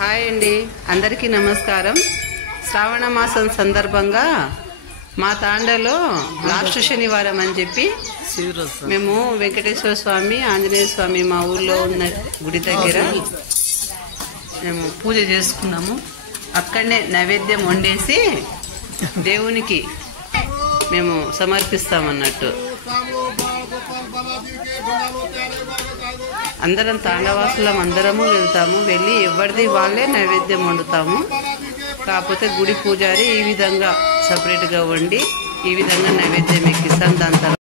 Hi అండి, అందరికీ నమస్కారం. శ్రావణ మాసం సందర్భంగా మా తాండలో లాస్ట్ శనివారం అని చెప్పి మేము వెంకటేశ్వర స్వామి, ఆంజనేయ స్వామి మా ఊర్లో ఉన్న గుడి దగ్గర మేము పూజ చేసుకున్నాము. అక్కడనే నైవేద్యం వండేసి దేవునికి మేము సమర్పిస్తామన్నట్టు. అందరం తాండవాసులం అందరము వెళ్తాము. వెళ్ళి ఎవరిది వాళ్ళే నైవేద్యం వండుతాము. కాకపోతే గుడి పూజారి ఈ విధంగా సపరేట్గా వండి ఈ విధంగా నైవేద్యం ఎక్కిస్తాం. దాని తర్వాత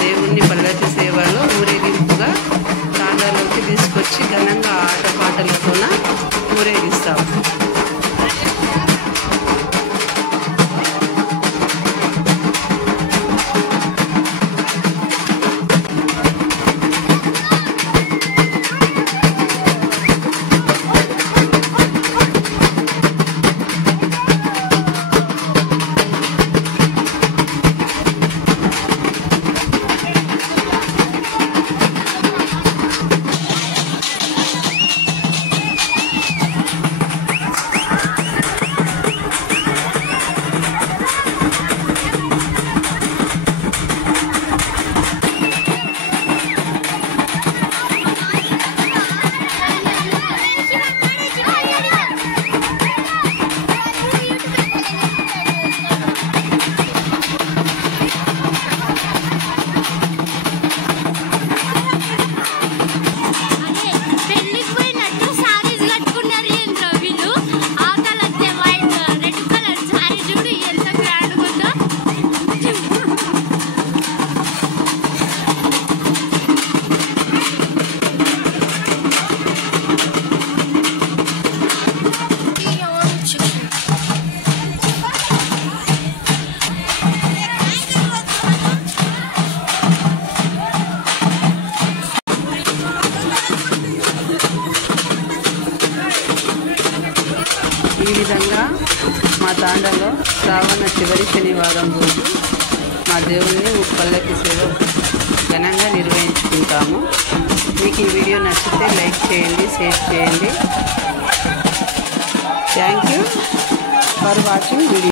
దేవుణ్ణి పల్లకి సేవలో ఊరేగింపుగా తాండాలోకి తీసుకొచ్చి ఘనంగా ఆటపాటలతోన ఊరేగిస్తాం. ఈ విధంగా మా తాండలో శ్రావణ చివరి శనివారం రోజు మా దేవుణ్ణి పల్లకి సేవ ఘనంగా నిర్వహించుకుంటాము. మీకు ఈ వీడియో నచ్చితే లైక్ చేయండి, షేర్ చేయండి. Thank you for watching video.